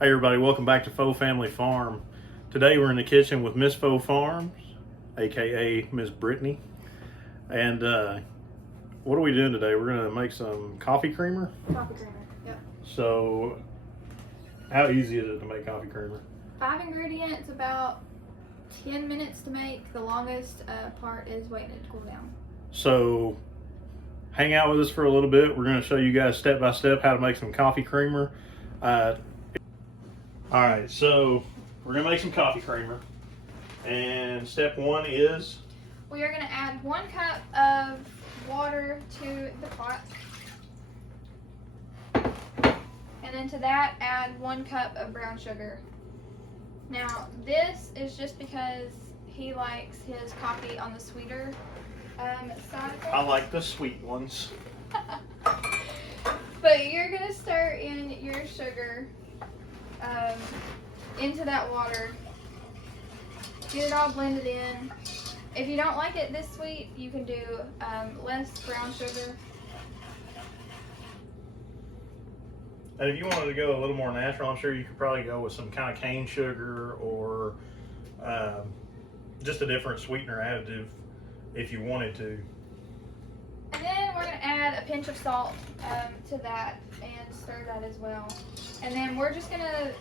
Hey everybody, welcome back to Faux Family Farm. Today we're in the kitchen with Miss Faux Farms, aka Miss Brittany. And what are we doing today? We're gonna make some coffee creamer. Coffee creamer, yep. So, how easy is it to make coffee creamer? 5 ingredients, about 10 minutes to make. The longest part is waiting it to cool down. So, hang out with us for a little bit. We're gonna show you guys step by step how to make some coffee creamer. All right, so we're gonna make some coffee creamer, and step one is We are going to add 1 cup of water to the pot. And then to that, add 1 cup of brown sugar. Now, this is just because he likes his coffee on the sweeter side of things. I like the sweet ones. But you're going to stir in your sugar into that water. Get it all blended in. If you don't like it this sweet, you can do less brown sugar. And if you wanted to go a little more natural, I'm sure you could probably go with some kind of cane sugar or just a different sweetener additive if you wanted to. And then we're going to add a pinch of salt to that and stir that as well. And then we're just going to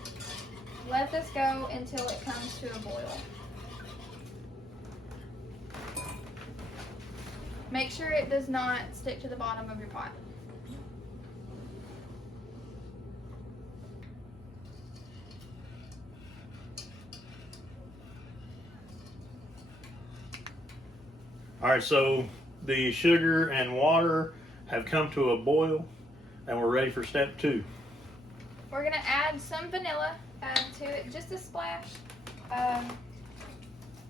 let this go until it comes to a boil. Make sure it does not stick to the bottom of your pot. All right, so the sugar and water have come to a boil, and we're ready for step 2. We're going to add some vanilla to it, just a splash.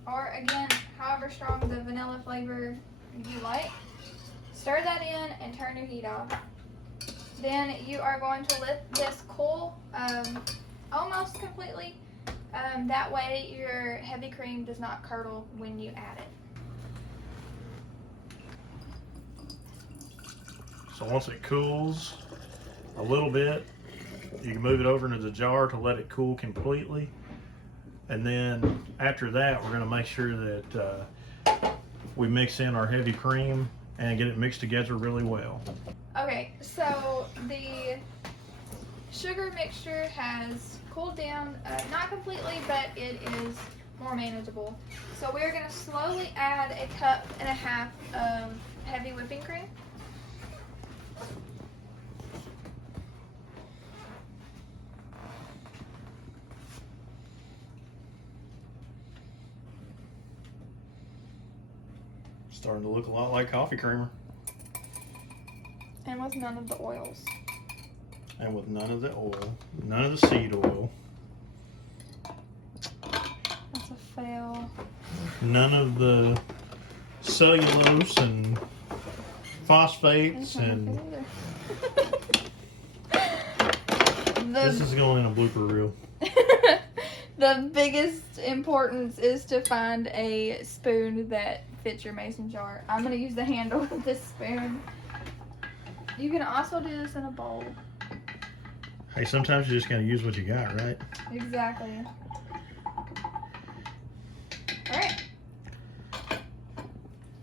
Or again, however strong the vanilla flavor you like. Stir that in and turn your heat off. Then you are going to let this cool almost completely. That way your heavy cream does not curdle when you add it. So once it cools a little bit, you can move it over into the jar to let it cool completely. And then after that, we're going to make sure that we mix in our heavy cream and get it mixed together really well. Okay, so the sugar mixture has cooled down, not completely, but it is more manageable. So we're going to slowly add 1.5 cups of heavy whipping cream. Starting to look a lot like coffee creamer. And with none of the oils. And with none of the oil, none of the seed oil, That's a fail. none of the cellulose and phosphates, and this is going in a blooper reel. The biggest importance is to find a spoon that fits your mason jar. I'm going to use the handle of this spoon. You can also do this in a bowl. Hey, sometimes you just gotta use what you got, right? Exactly. Alright.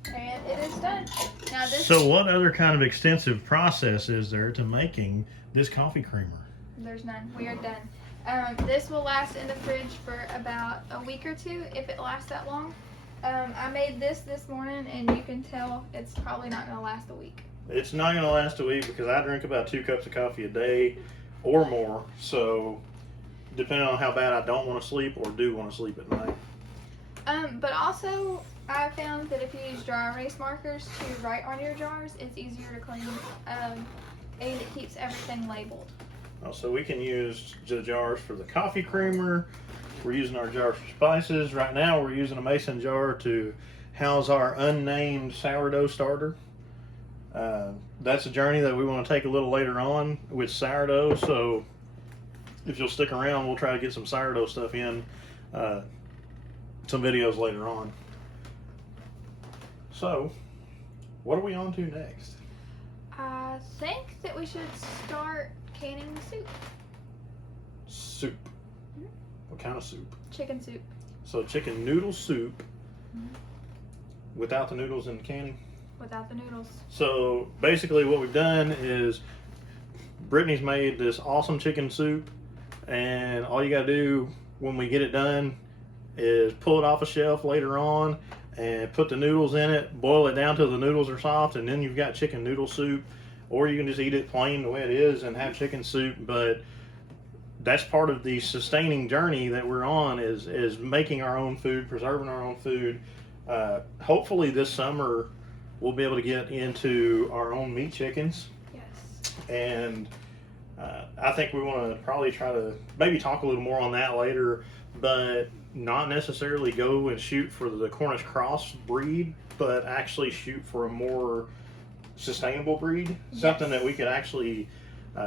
And it is done. Now this. So what other kind of extensive process is there to making this coffee creamer? There's none. We are done. This will last in the fridge for about a week or 2 if it lasts that long. I made this morning and you can tell it's probably not going to last a week. It's not going to last a week because I drink about 2 cups of coffee a day or more. So depending on how bad I don't want to sleep or do want to sleep at night. But also I found that if you use dry erase markers to write on your jars, it's easier to clean and it keeps everything labeled. So we can use the jars for the coffee creamer. We're using our jars for spices. Right now we're using a mason jar to house our unnamed sourdough starter. That's a journey that we want to take a little later on with sourdough. So if you'll stick around, we'll try to get some sourdough stuff in some videos later on. So what are we on to next? I think that we should start canning the soup. soup. What kind of soup? Chicken soup. So chicken noodle soup without the noodles in the canning. Without the noodles. So basically what we've done is Brittany's made this awesome chicken soup, and all you gotta do when we get it done is pull it off a shelf later on and put the noodles in it, boil it down till the noodles are soft, and then you've got chicken noodle soup. Or you can just eat it plain the way it is and have chicken soup. But that's part of the sustaining journey that we're on, is making our own food, preserving our own food. Hopefully this summer we'll be able to get into our own meat chickens. Yes. And I think we want to probably try to maybe talk a little more on that later, but not necessarily go and shoot for the Cornish cross breed, but actually shoot for a more sustainable breed, something that we could actually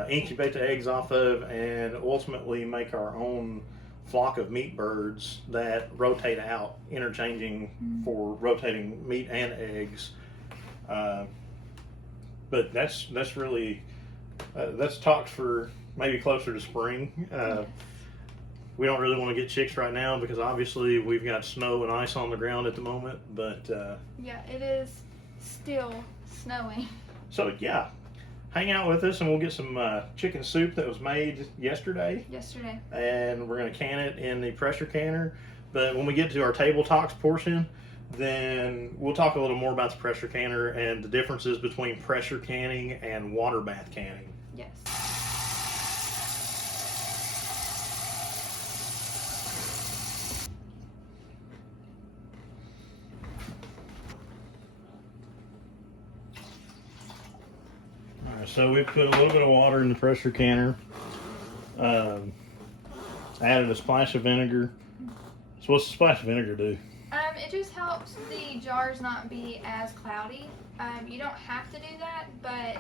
incubate the eggs off of and ultimately make our own flock of meat birds that rotate out, interchanging for rotating meat and eggs. But that's really that's talked for maybe closer to spring. We don't really want to get chicks right now because obviously we've got snow and ice on the ground at the moment. But yeah, it is still snowing. So yeah, hang out with us and we'll get some chicken soup that was made yesterday. And we're going to can it in the pressure canner. But when we get to our table talks portion, then we'll talk a little more about the pressure canner and the differences between pressure canning and water bath canning. Yes. Alright, so we put a little bit of water in the pressure canner. Added a splash of vinegar. So what's the splash of vinegar do? It just helps the jars not be as cloudy. You don't have to do that, but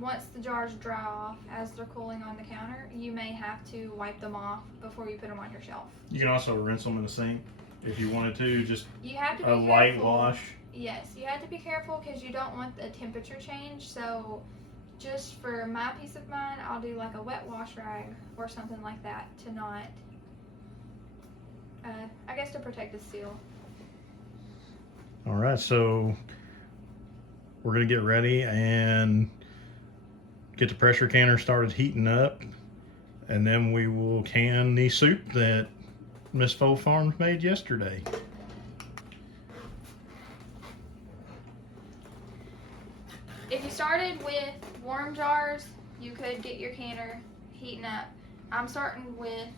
once the jars dry off as they're cooling on the counter, you may have to wipe them off before you put them on your shelf. You can also rinse them in the sink if you wanted to, just you have to be a careful. light wash. Yes, you have to be careful because you don't want the temperature change. So just for my peace of mind, I'll do like a wet wash rag or something like that to not, I guess to protect the seal. All right, so we're gonna get ready and get the pressure canner started heating up, and then we will can the soup that Miss Faux Farms made yesterday. If you started with warm jars, you could get your canner heating up. I'm starting with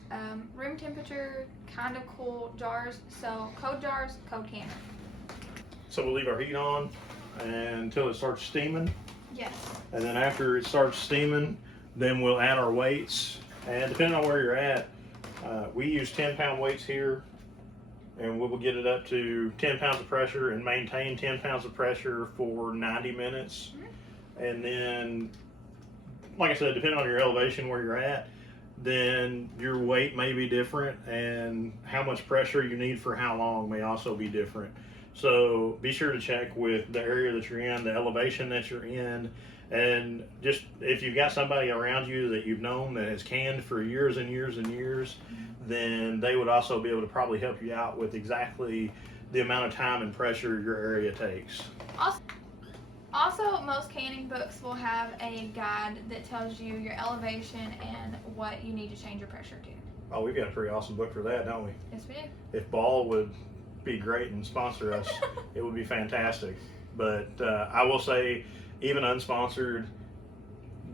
room temperature, kind of cool jars. So cold jars, cold canner. So we'll leave our heat on until it starts steaming. Yes. And then after it starts steaming, then we'll add our weights. And depending on where you're at, we use 10-pound weights here, and we'll get it up to 10 pounds of pressure and maintain 10 pounds of pressure for 90 minutes. And then, like I said, depending on your elevation where you're at, then your weight may be different, and how much pressure you need for how long may also be different. So be sure to check with the area that you're in, the elevation that you're in, and just if you've got somebody around you that you've known that has canned for years and years and years, then they would also be able to probably help you out with exactly the amount of time and pressure your area takes. Also, most canning books will have a guide that tells you your elevation and what you need to change your pressure to. Oh, we've got a pretty awesome book for that, don't we? Yes, we do. If Ball would be great and sponsor us, it would be fantastic. But I will say, even unsponsored,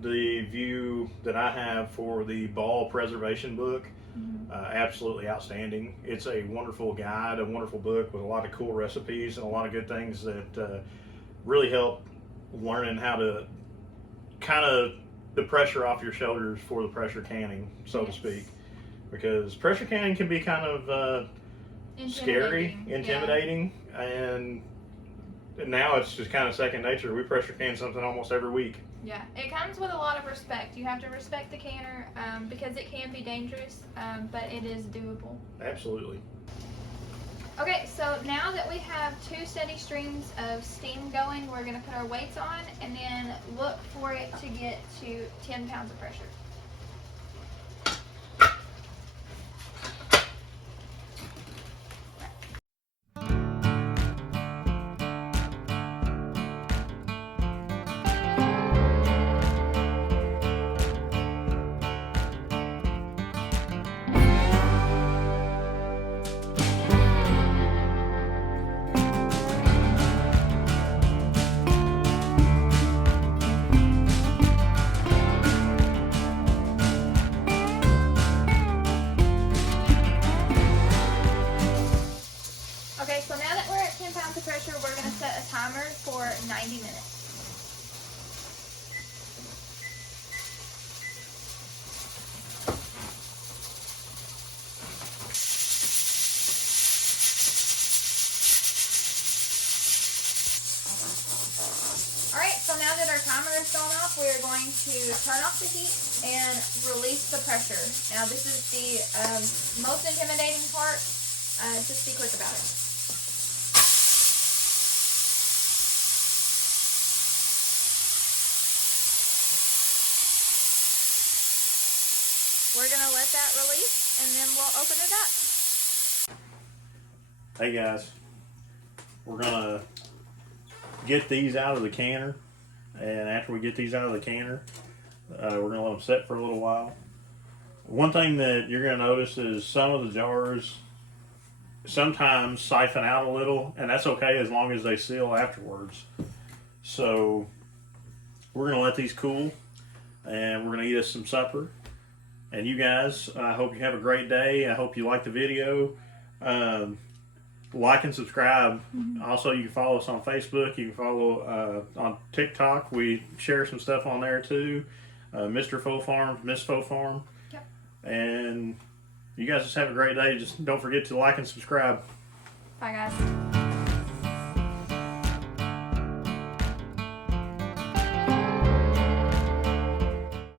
the view that I have for the Ball preservation book, absolutely outstanding. It's a wonderful guide, a wonderful book with a lot of cool recipes and a lot of good things that really help learning how to kind of the pressure off your shoulders for the pressure canning, so to speak. Because pressure canning can be kind of scary, intimidating, and now it's just kind of second nature. We pressure can something almost every week. Yeah, it comes with a lot of respect. You have to respect the canner because it can be dangerous, but it is doable. Absolutely. Okay, so now that we have 2 steady streams of steam going, we're going to put our weights on and then look for it to get to 10 pounds of pressure. going to turn off the heat and release the pressure. Now this is the most intimidating part. Just be quick about it. We're going to let that release and then we'll open it up. Hey guys, we're gonna get these out of the canner, and after we get these out of the canner, we're gonna let them sit for a little while. One thing that you're gonna notice is some of the jars sometimes siphon out a little, and that's okay as long as they seal afterwards. So we're gonna let these cool, and we're gonna eat us some supper. And you guys, I hope you have a great day. I hope you like the video. Like and subscribe. Also, you can follow us on Facebook. You can follow on TikTok. We share some stuff on there too. Mr. Faux Farm, Miss Faux Farm. Yep. And you guys just have a great day. Just don't forget to like and subscribe. Bye guys.